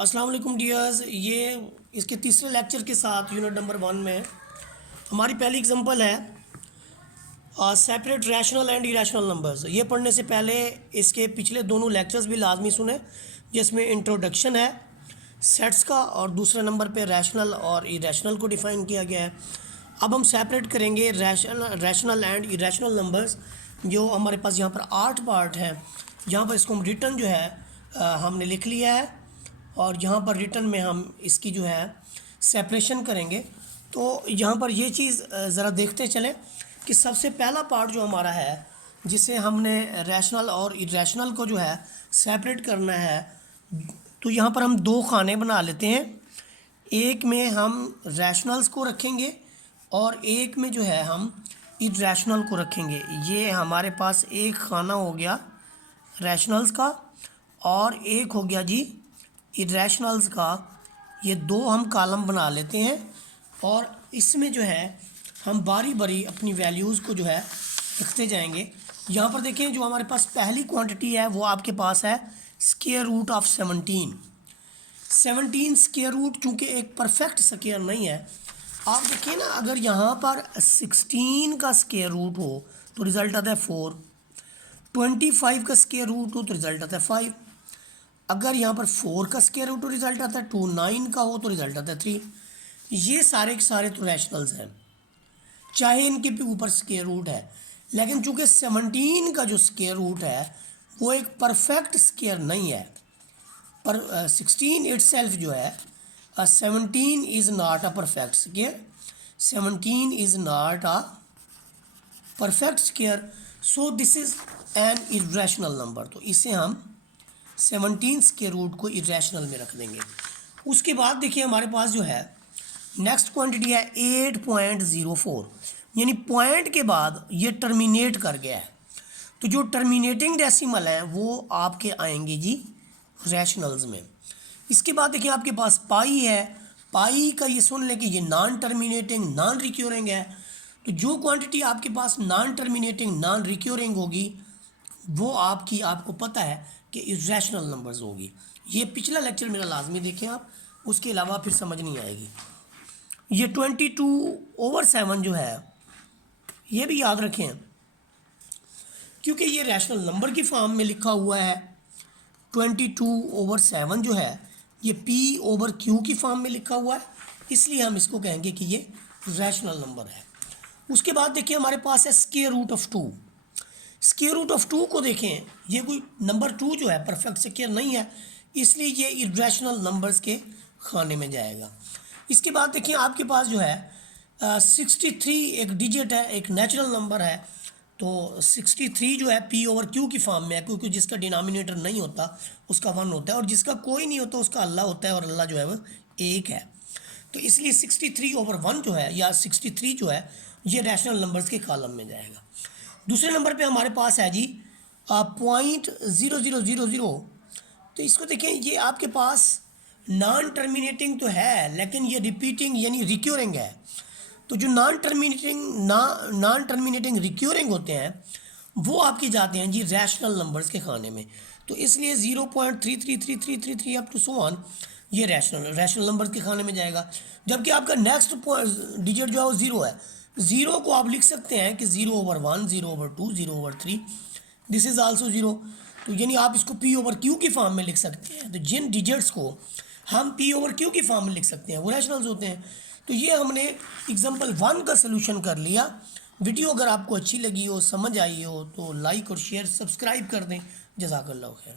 अस्सलाम वालेकुम डियर्स। ये इसके तीसरे लेक्चर के साथ यूनिट नंबर 1 में हमारी पहली एग्जांपल है separate rational and irrational numbers. ये पढ़ने से पहले इसके पिछले दोनों लेक्चर्स भी लाजमी सुने, जिसमें इंट्रोडक्शन है सेट्स का और दूसरे नंबर पे रैशनल और इरेशनल को डिफ़ाइन किया गया है। अब हम सेपरेट करेंगे रैशनल एंड इरेशनल नंबर्स, जो हमारे पास यहाँ पर 8 पार्ट हैं। यहाँ पर इसको हम रिटर्न जो है हमने लिख लिया है और यहाँ पर रिटर्न में हम इसकी जो है सेपरेशन करेंगे। तो यहाँ पर ये चीज़ ज़रा देखते चलें कि सबसे पहला पार्ट जो हमारा है, जिसे हमने रैशनल और इरेशनल को जो है सेपरेट करना है, तो यहाँ पर हम 2 खाने बना लेते हैं। एक में हम रैशनल्स को रखेंगे और एक में जो है हम इरेशनल को रखेंगे। ये हमारे पास एक खाना हो गया रैशनल्स का और एक हो गया जी इरेशनल्स का। ये 2 हम कॉलम बना लेते हैं और इसमें जो है हम बारी बारी अपनी वैल्यूज़ को जो है लिखते जाएंगे। यहाँ पर देखें, जो हमारे पास पहली क्वांटिटी है वो आपके पास है square root of 17 square root. चूँकि एक परफेक्ट स्क्वायर नहीं है, आप देखिए ना, अगर यहाँ पर 16 का स्क्वायर रूट हो तो रिज़ल्ट आता है 4, 25 का स्क्वायर रूट हो तो रिज़ल्ट आता है 5, अगर यहाँ पर 4 का स्क्वायर रूट तो रिज़ल्ट आता है 2, 9 का हो तो रिज़ल्ट आता है 3। ये सारे के सारे तो रैशनल्स हैं, चाहे इनके भी ऊपर स्क्वायर रूट है। लेकिन चूँकि 17 का जो स्क्वायर रूट है वो एक परफेक्ट स्क्वायर नहीं है, पर 16 इटसेल्फ जो है 17 is not a perfect square, 17 is not a perfect square, so this is an irrational number. तो इसे हम 17 स्क्वायर रूट को इरेशनल में रख देंगे। उसके बाद देखिए हमारे पास जो है नेक्स्ट क्वांटिटी है 8.04, यानी पॉइंट के बाद ये टर्मिनेट कर गया है। तो जो टर्मिनेटिंग डेसिमल है वो आपके आएंगे जी रैशनल्स में। इसके बाद देखिए आपके पास पाई है, पाई का ये सुन लें कि ये नॉन टर्मिनेटिंग नॉन रिक्योरिंग है। तो जो क्वांटिटी आपके पास नॉन टर्मिनेटिंग नॉन रिक्योरिंग होगी वो आपको पता है कि इरेशनल नंबर्स होगी। ये पिछला लेक्चर मेरा लाजमी देखें आप, उसके अलावा फिर समझ नहीं आएगी। ये 22/7 जो है ये भी याद रखें, क्योंकि ये रैशनल नंबर की फॉर्म में लिखा हुआ है। 22/7 जो है ये P/Q की फॉर्म में लिखा हुआ है, इसलिए हम इसको कहेंगे कि ये रैशनल नंबर है। उसके बाद देखिए हमारे पास है square root of 2। Square root of 2 को देखें, ये कोई नंबर 2 जो है परफेक्ट स्क्वायर नहीं है, इसलिए ये इरेशनल नंबर्स के खाने में जाएगा। इसके बाद देखिए आपके पास जो है 63 एक डिजिट है, एक नेचुरल नंबर है। तो 63 जो है P/Q की फॉर्म में है, क्योंकि जिसका डिनोमिनेटर नहीं होता उसका 1 होता है और जिसका कोई नहीं होता उसका अल्लाह होता है, और अल्लाह जो है वो 1 है। तो इसलिए 63/1 जो है या 63 जो है ये रैशनल नंबर्स के कॉलम में जाएगा। दूसरे नंबर पे हमारे पास है जी 0.0000। तो इसको देखें, ये आपके पास नॉन टर्मिनेटिंग तो है लेकिन ये रिपीटिंग यानी रिक्योरिंग है। तो जो नॉन टर्मिनेटिंग रिक्योरिंग होते हैं वो आपके जाते हैं जी रैशनल नंबर्स के खाने में। तो इसलिए 0.333333 अप टू सो ऑन ये रैशनल नंबर्स के खाने में जाएगा। जबकि आपका नेक्स्ट डिजिट जो है वो 0 है। 0 को आप लिख सकते हैं कि 0/1, 0/2, 0/3, दिस इज़ आल्सो 0। तो यानी आप इसको P/Q की फॉर्म में लिख सकते हैं। तो जिन डिजिट्स को हम P/Q की फॉर्म में लिख सकते हैं वो रैशनल्स होते हैं। तो ये हमने एग्जांपल 1 का सलूशन कर लिया। वीडियो अगर आपको अच्छी लगी हो, समझ आई हो, तो लाइक और शेयर सब्सक्राइब कर दें। जज़ाकल्लाह खैर।